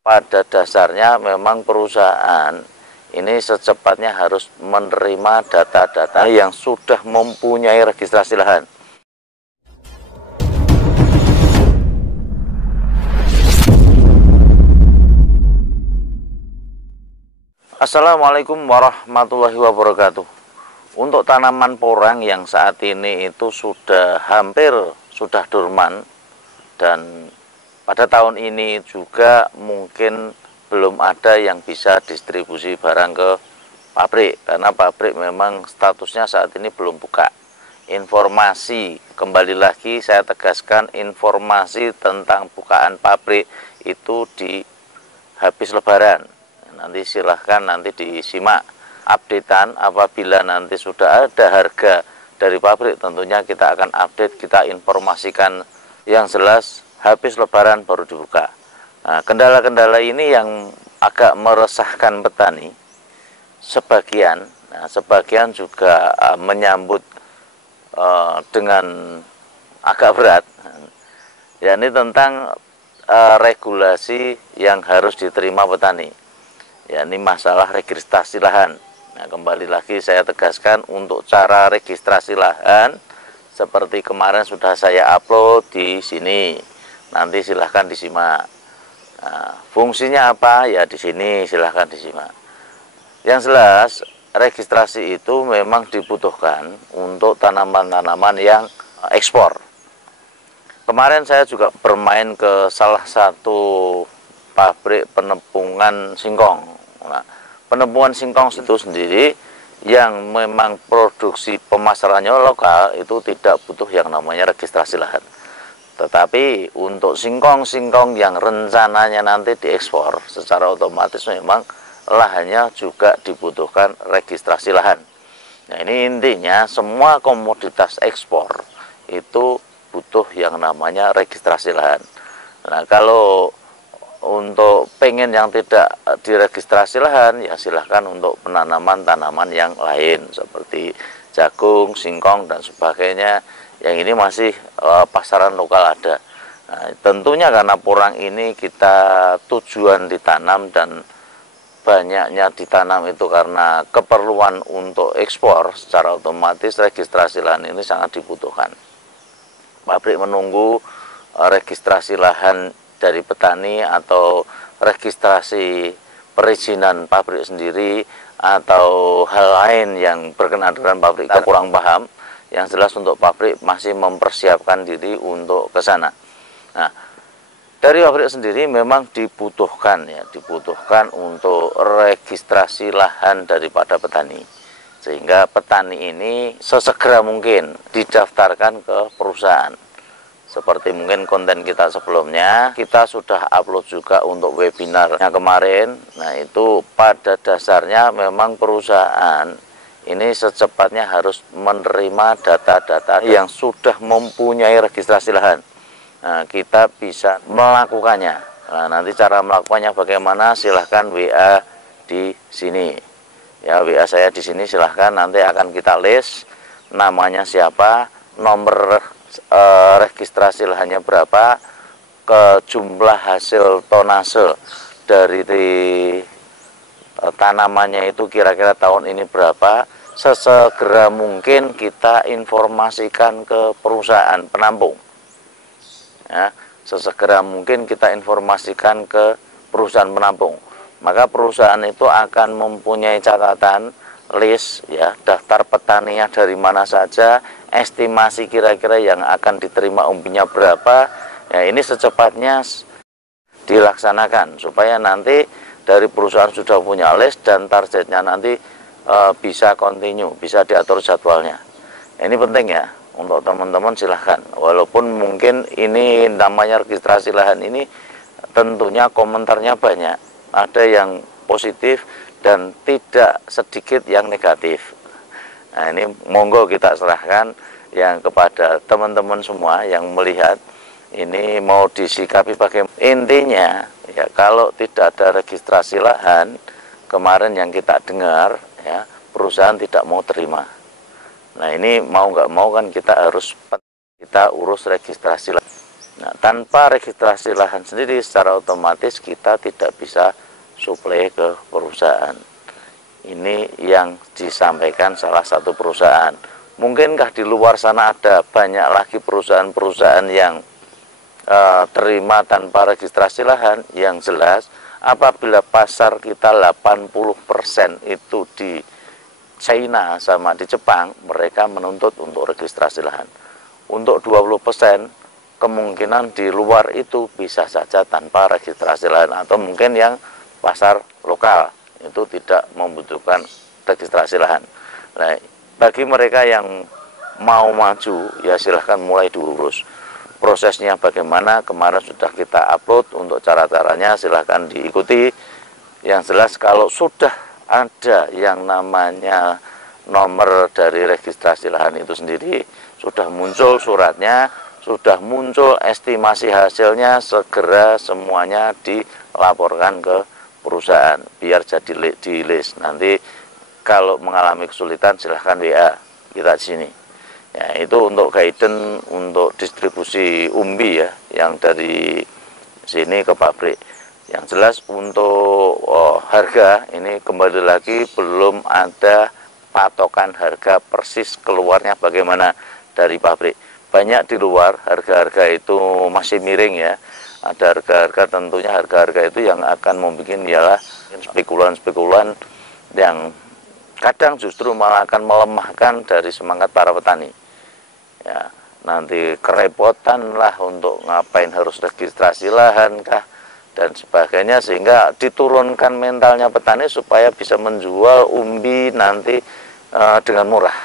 pada dasarnya memang perusahaan ini secepatnya harus menerima data-data yang sudah mempunyai registrasi lahan. Assalamualaikum warahmatullahi wabarakatuh. Untuk tanaman porang yang saat ini itu sudah dorman, dan pada tahun ini juga mungkin belum ada yang bisa distribusi barang ke pabrik, karena pabrik memang statusnya saat ini belum buka. Informasi, kembali lagi saya tegaskan, informasi tentang bukaan pabrik itu di habis lebaran. Nanti silahkan nanti disimak updatean, apabila nanti sudah ada harga dari pabrik tentunya kita akan update, kita informasikan. Yang jelas habis lebaran baru dibuka. Nah, kendala-kendala ini yang agak meresahkan petani sebagian. Sebagian juga menyambut dengan agak berat, yakni tentang regulasi yang harus diterima petani, yakni masalah registrasi lahan. Nah, kembali lagi saya tegaskan, untuk cara registrasi lahan seperti kemarin sudah saya upload di sini. Nanti silahkan disimak. Nah, fungsinya apa? Ya di sini silahkan disimak. Yang jelas registrasi itu memang dibutuhkan untuk tanaman-tanaman yang ekspor. Kemarin saya juga bermain ke salah satu pabrik penepungan singkong. Nah, penepungan singkong itu sendiri yang memang produksi pemasarannya lokal itu tidak butuh yang namanya registrasi lahan. Tetapi untuk singkong-singkong yang rencananya nanti diekspor, secara otomatis memang lahannya juga dibutuhkan registrasi lahan. Nah, ini intinya semua komoditas ekspor itu butuh yang namanya registrasi lahan. Nah, kalau untuk pengen yang tidak diregistrasi lahan, ya silahkan untuk penanaman tanaman yang lain seperti jagung, singkong dan sebagainya. Yang ini masih pasaran lokal ada. Nah, tentunya karena porang ini kita tujuan ditanam dan banyaknya ditanam itu karena keperluan untuk ekspor, secara otomatis registrasi lahan ini sangat dibutuhkan. Pabrik menunggu registrasi lahan dari petani atau registrasi perizinan pabrik sendiri atau hal lain yang berkenaan dengan pabrik, kita kurang paham. Yang jelas untuk pabrik masih mempersiapkan diri untuk ke sana. Nah, dari pabrik sendiri memang dibutuhkan untuk registrasi lahan daripada petani, sehingga petani ini sesegera mungkin didaftarkan ke perusahaan. Seperti mungkin konten kita sebelumnya, kita sudah upload juga untuk webinarnya kemarin. Nah, itu pada dasarnya memang perusahaan ini secepatnya harus menerima data-data yang sudah mempunyai registrasi lahan. Nah, kita bisa melakukannya. Nah, nanti cara melakukannya bagaimana, silahkan WA di sini. Ya, WA saya di sini silahkan, nanti akan kita list namanya siapa, nomor registrasi lahannya berapa, ke jumlah hasil tonase dari tanamannya itu kira-kira tahun ini berapa. Sesegera mungkin kita informasikan ke perusahaan penampung. Ya, sesegera mungkin kita informasikan ke perusahaan penampung. Maka perusahaan itu akan mempunyai catatan list, ya, daftar petaninya dari mana saja, estimasi kira-kira yang akan diterima umbinya berapa. Ya, ini secepatnya dilaksanakan supaya nanti dari perusahaan sudah punya list dan targetnya nanti bisa continue, bisa diatur jadwalnya. Ini penting ya untuk teman-teman, silahkan. Walaupun mungkin ini namanya registrasi lahan ini tentunya komentarnya banyak, ada yang positif dan tidak sedikit yang negatif. Nah, ini monggo kita serahkan yang kepada teman-teman semua yang melihat ini mau disikapi bagaimana. Intinya ya, kalau tidak ada registrasi lahan, kemarin yang kita dengar ya, perusahaan tidak mau terima. Nah, ini mau nggak mau kan kita urus registrasi lahan. Nah, tanpa registrasi lahan sendiri secara otomatis kita tidak bisa suplai ke perusahaan. Ini yang disampaikan salah satu perusahaan. Mungkinkah di luar sana ada banyak lagi perusahaan-perusahaan yang terima tanpa registrasi lahan? Yang jelas apabila pasar kita 80% itu di China sama di Jepang, mereka menuntut untuk registrasi lahan. Untuk 20% kemungkinan di luar itu bisa saja tanpa registrasi lahan, atau mungkin yang pasar lokal itu tidak membutuhkan registrasi lahan. Nah, bagi mereka yang mau maju ya silahkan mulai diurus. Prosesnya bagaimana kemarin sudah kita upload, untuk cara-caranya silahkan diikuti. Yang jelas kalau sudah ada yang namanya nomor dari registrasi lahan itu sendiri, sudah muncul suratnya, sudah muncul estimasi hasilnya, segera semuanya dilaporkan ke perusahaan biar jadi di list. Nanti kalau mengalami kesulitan silahkan WA kita di sini. Ya, itu untuk guidance untuk distribusi umbi ya, yang dari sini ke pabrik. Yang jelas untuk harga ini kembali lagi belum ada patokan harga persis keluarnya bagaimana dari pabrik. Banyak di luar harga-harga itu masih miring ya. Ada harga-harga, tentunya harga-harga itu yang akan membuat ialah spekulan-spekulan yang kadang justru malah akan melemahkan dari semangat para petani. Ya, nanti kerepotan lah untuk ngapain harus registrasi lahan kah dan sebagainya, sehingga diturunkan mentalnya petani supaya bisa menjual umbi nanti dengan murah.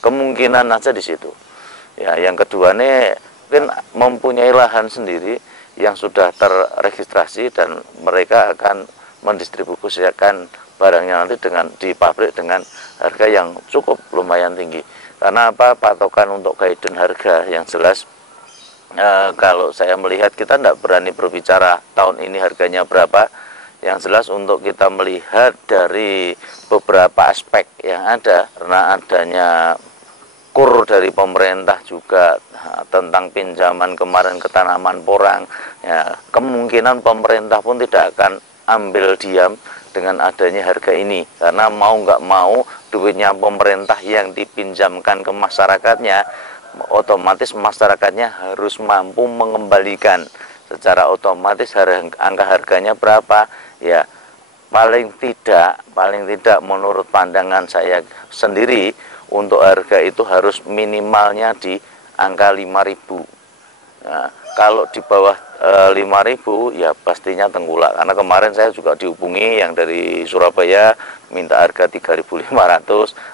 Kemungkinan aja di situ. Ya, yang kedua nih mungkin mempunyai lahan sendiri yang sudah terregistrasi dan mereka akan mendistribusikan barangnya nanti di pabrik dengan harga yang cukup lumayan tinggi. Karena apa? Patokan untuk guidance harga yang jelas. Kalau saya melihat kita tidak berani berbicara tahun ini harganya berapa. Yang jelas untuk kita melihat dari beberapa aspek yang ada, karena adanya kur dari pemerintah juga tentang pinjaman kemarin ke tanaman porang, ya, kemungkinan pemerintah pun tidak akan ambil diam dengan adanya harga ini, karena mau nggak mau duitnya pemerintah yang dipinjamkan ke masyarakatnya, otomatis masyarakatnya harus mampu mengembalikan. Secara otomatis angka harganya berapa ya, paling tidak menurut pandangan saya sendiri, untuk harga itu harus minimalnya di angka 5.000. Nah, kalau di bawah 5.000 ya pastinya tengkulak. Karena kemarin saya juga dihubungi yang dari Surabaya minta harga 3.500,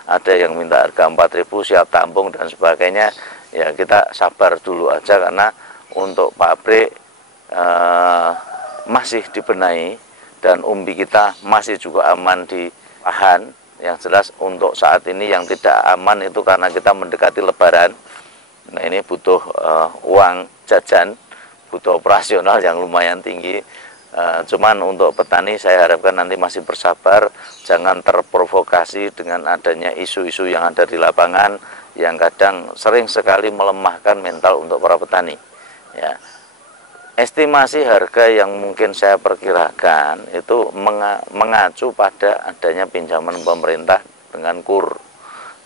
ada yang minta harga 4.000 siap tampung dan sebagainya. Ya kita sabar dulu aja, karena untuk pabrik masih dibenahi dan umbi kita masih juga aman di lahan. Yang jelas untuk saat ini yang tidak aman itu karena kita mendekati Lebaran. Nah, ini butuh uang jajan, butuh operasional yang lumayan tinggi. Cuman untuk petani saya harapkan nanti masih bersabar, jangan terprovokasi dengan adanya isu-isu yang ada di lapangan yang kadang sering sekali melemahkan mental untuk para petani. Ya. Estimasi harga yang mungkin saya perkirakan itu mengacu pada adanya pinjaman pemerintah dengan kur.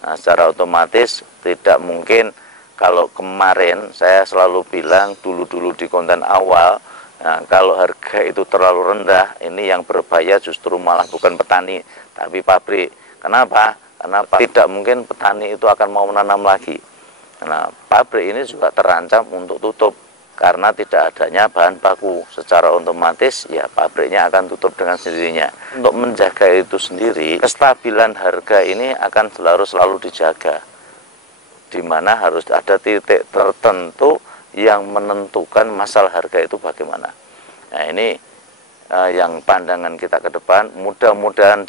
Nah, secara otomatis tidak mungkin. Kalau kemarin saya selalu bilang dulu di konten awal, nah, kalau harga itu terlalu rendah, ini yang berbahaya justru malah bukan petani tapi pabrik. Kenapa? Karena tidak mungkin petani itu akan mau menanam lagi. Nah, pabrik ini juga terancam untuk tutup karena tidak adanya bahan baku. Secara otomatis ya pabriknya akan tutup dengan sendirinya. Untuk menjaga itu sendiri, kestabilan harga ini akan selalu dijaga, di mana harus ada titik tertentu yang menentukan masalah harga itu bagaimana. Nah, ini yang pandangan kita ke depan. Mudah-mudahan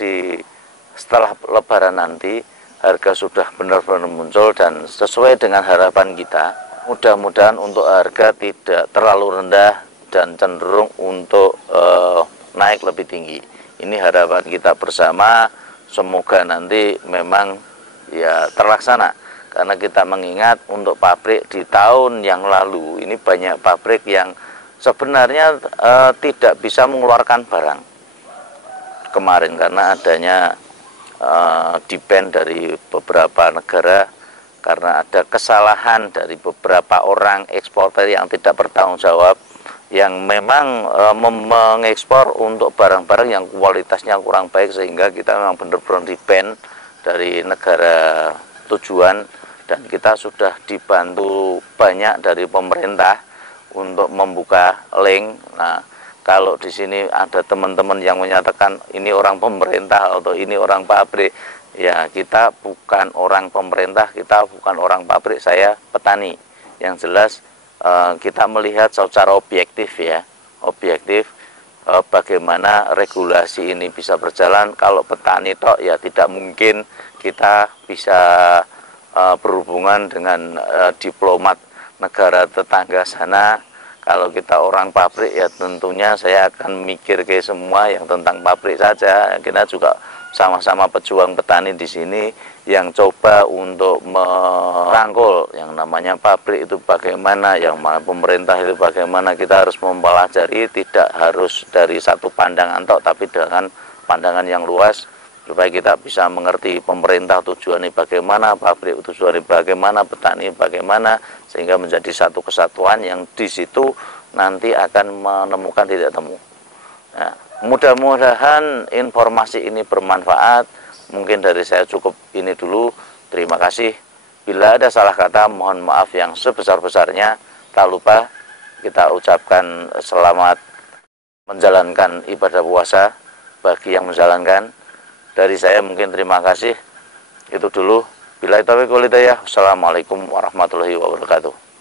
setelah Lebaran nanti harga sudah benar-benar muncul dan sesuai dengan harapan kita. Mudah-mudahan untuk harga tidak terlalu rendah dan cenderung untuk naik lebih tinggi. Ini harapan kita bersama, semoga nanti memang ya terlaksana. karena kita mengingat untuk pabrik di tahun yang lalu ini banyak pabrik yang sebenarnya tidak bisa mengeluarkan barang kemarin karena adanya di-ban dari beberapa negara karena ada kesalahan dari beberapa orang eksportir yang tidak bertanggung jawab, yang memang mengekspor untuk barang-barang yang kualitasnya kurang baik, sehingga kita memang benar-benar di-ban dari negara tujuan. Dan kita sudah dibantu banyak dari pemerintah untuk membuka link. Nah, kalau di sini ada teman-teman yang menyatakan ini orang pemerintah atau ini orang pabrik, ya kita bukan orang pemerintah, kita bukan orang pabrik, saya petani. Yang jelas kita melihat secara objektif ya, objektif bagaimana regulasi ini bisa berjalan. Kalau petani toh ya tidak mungkin kita bisa berhubungan dengan diplomat negara tetangga sana. Kalau kita orang pabrik ya tentunya saya akan mikir ke semua yang tentang pabrik saja. Kita juga sama-sama pejuang petani di sini yang coba untuk merangkul yang namanya pabrik itu bagaimana, yang mana pemerintah itu bagaimana. Kita harus mempelajari, tidak harus dari satu pandangan tok, tapi dengan pandangan yang luas supaya kita bisa mengerti pemerintah tujuannya bagaimana, pabrik tujuannya bagaimana, petani bagaimana, sehingga menjadi satu kesatuan yang di situ nanti akan menemukan titik temu. Nah, mudah-mudahan informasi ini bermanfaat. Mungkin dari saya cukup ini dulu. Terima kasih. Bila ada salah kata, mohon maaf yang sebesar-besarnya. Tak lupa kita ucapkan selamat menjalankan ibadah puasa bagi yang menjalankan. Dari saya mungkin terima kasih. Itu dulu. Billahi taufiq wal hidayah. Wassalamualaikum warahmatullahi wabarakatuh.